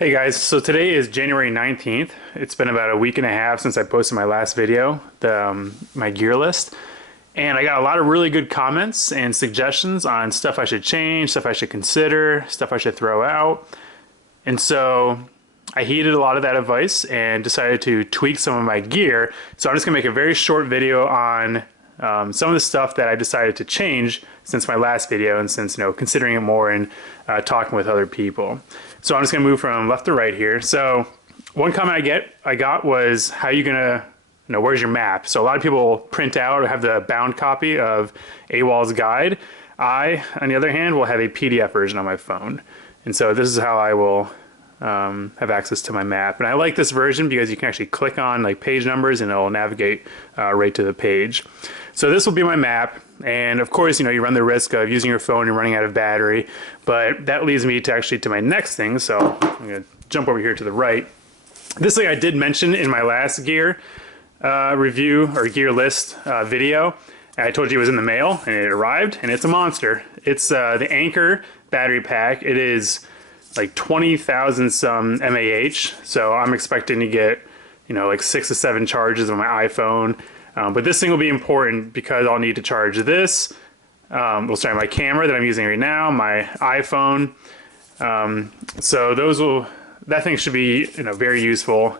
Hey guys, so today is January 19th. It's been about a week and a half since I posted my last video, my gear list. And I got a lot of really good comments and suggestions on stuff I should change, stuff I should consider, stuff I should throw out. And so I heeded a lot of that advice and decided to tweak some of my gear. So I'm just gonna make a very short video on some of the stuff that I decided to change since my last video and since, considering it more and talking with other people. So I'm just gonna move from left to right here. So one comment I got was, how are you gonna, where's your map? So a lot of people print out or have the bound copy of AWOL's guide. I, on the other hand, will have a PDF version on my phone. And so this is how I will have access to my map. And I like this version because you can actually click on like page numbers and it'll navigate right to the page. So this will be my map. And of course, you run the risk of using your phone and running out of battery, but that leads me to my next thing. So I'm gonna jump over here to the right. This thing I did mention in my last gear review or gear list video. I told you it was in the mail and it arrived, and it's a monster. It's the Anchor battery pack. It is like 20,000 some mAh. So I'm expecting to get, like 6 to 7 charges on my iPhone. But this thing will be important because I'll need to charge this. My camera that I'm using right now, my iPhone. So that thing should be, very useful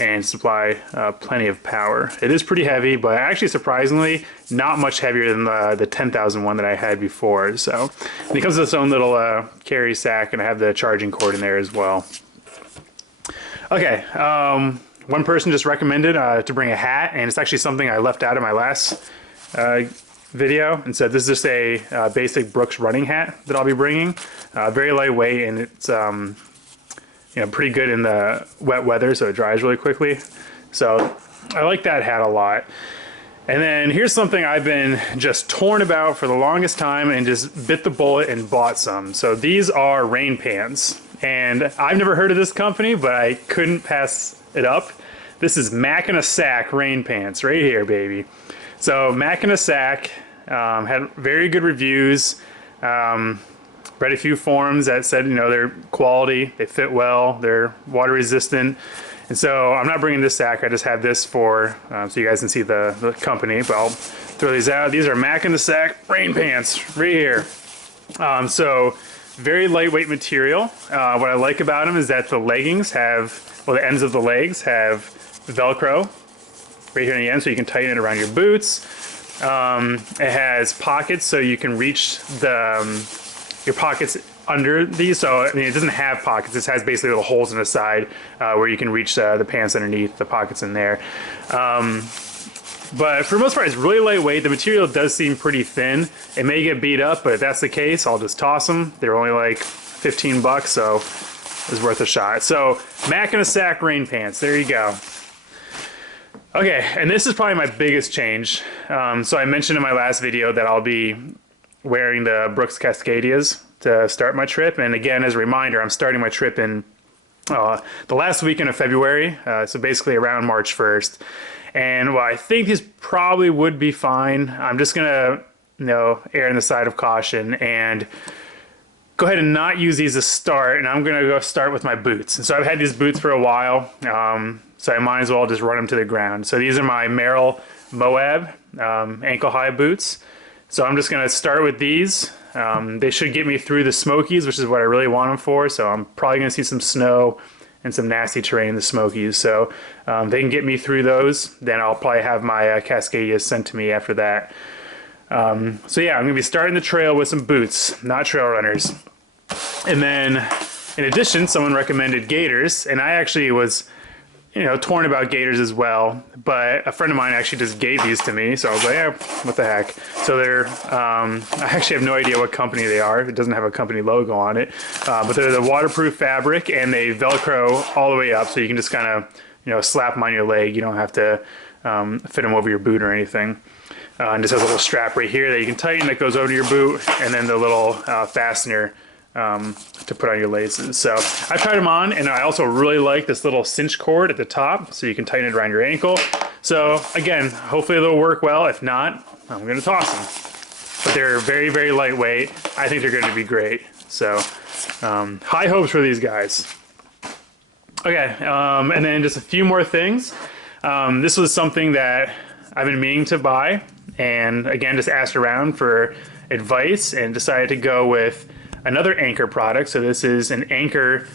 and supply plenty of power. It is pretty heavy, but actually surprisingly not much heavier than the 10,000 one that I had before. So, and it comes with its own little carry sack, and I have the charging cord in there as well. Okay, one person just recommended to bring a hat, and it's actually something I left out of my last video, and said this is just a basic Brooks running hat that I'll be bringing. Very lightweight, and it's pretty good in the wet weather, so it dries really quickly. So I like that hat a lot. And then here's something I've been just torn about for the longest time and just bit the bullet and bought some. So these are rain pants, and I've never heard of this company, but I couldn't pass it up. This is Mac in a Sack rain pants right here, baby. So Mac in a Sack had very good reviews. Read a few forums that said, they're quality, they fit well, they're water resistant. And so I'm not bringing this sack, I just have this for, so you guys can see the company, but I'll throw these out. These are Mac in the Sack rain pants right here. So very lightweight material. What I like about them is that the leggings have, the ends of the legs have Velcro right here in the end, so you can tighten it around your boots. It has pockets, so you can reach your pockets under these. So it doesn't have pockets. This has basically little holes in the side where you can reach the pants underneath the pockets in there. But for the most part, it's really lightweight. The material does seem pretty thin. It may get beat up, but if that's the case, I'll just toss them. They're only like 15 bucks, so it's worth a shot. So Mac in a Sack rain pants, there you go. Okay, and this is probably my biggest change. So I mentioned in my last video that I'll be wearing the Brooks Cascadias to start my trip. And again, as a reminder, I'm starting my trip in the last weekend of February, so basically around March 1st. And while I think these probably would be fine, I'm just gonna, err on the side of caution and go ahead and not use these to start, and I'm gonna go start with my boots. And so I've had these boots for a while, so I might as well just run them to the ground. So these are my Merrell Moab ankle high boots. So I'm just gonna start with these. They should get me through the Smokies, which is what I really want them for. So I'm probably gonna see some snow and some nasty terrain in the Smokies. So they can get me through those. Then I'll probably have my Cascadias sent to me after that. So yeah, I'm gonna be starting the trail with some boots, not trail runners. And then in addition, someone recommended gaiters, and I actually was torn about gaiters as well, but a friend of mine actually just gave these to me, so I was like, yeah, what the heck. So they're, I actually have no idea what company they are. It doesn't have a company logo on it, but they're the waterproof fabric, and they Velcro all the way up, so you can just kind of, slap them on your leg. You don't have to fit them over your boot or anything. And just has a little strap right here that you can tighten that goes over to your boot, and then the little fastener to put on your laces. So I've tried them on, and I also really like this little cinch cord at the top, so you can tighten it around your ankle. So again, hopefully they'll work well. If not, I'm gonna toss them. But they're very, very lightweight. I think they're gonna be great. So high hopes for these guys. Okay, and then just a few more things. This was something that I've been meaning to buy, and again, just asked around for advice and decided to go with another Anker product. So this is an Anker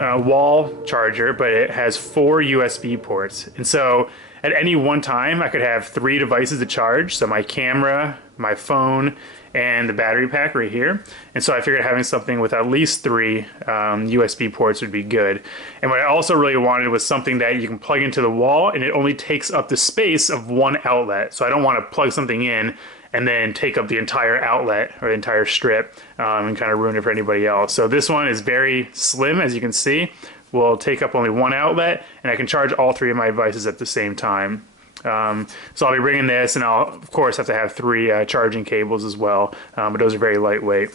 wall charger, but it has 4 USB ports. And so at any one time, I could have 3 devices to charge. So my camera, my phone, and the battery pack right here. And so I figured having something with at least 3 USB ports would be good. And what I also really wanted was something that you can plug into the wall and it only takes up the space of 1 outlet. So I don't want to plug something in and then take up the entire outlet or the entire strip and kind of ruin it for anybody else. So this one is very slim, as you can see. Will take up only 1 outlet, and I can charge all 3 of my devices at the same time. So I'll be bringing this, and I'll of course have to have 3 charging cables as well, but those are very lightweight.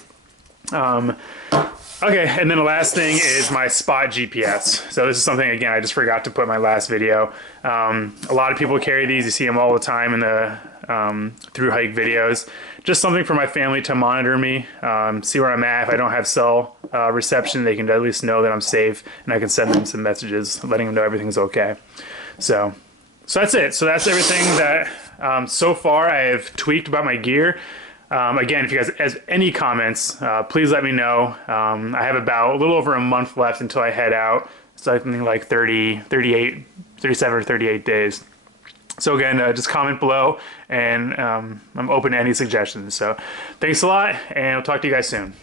Okay, and then the last thing is my spot GPS. So this is something, again, I just forgot to put in my last video. A lot of people carry these. You see them all the time in the through hike videos. Just something for my family to monitor me, see where I'm at. If I don't have cell reception, they can at least know that I'm safe, and I can send them some messages letting them know everything's okay. So that's it. So that's everything that so far I have tweaked about my gear. Again, if you guys have any comments, please let me know. I have about a little over a month left until I head out. Something like 37 or 38 days. So again, just comment below, and I'm open to any suggestions. So thanks a lot, and I'll talk to you guys soon.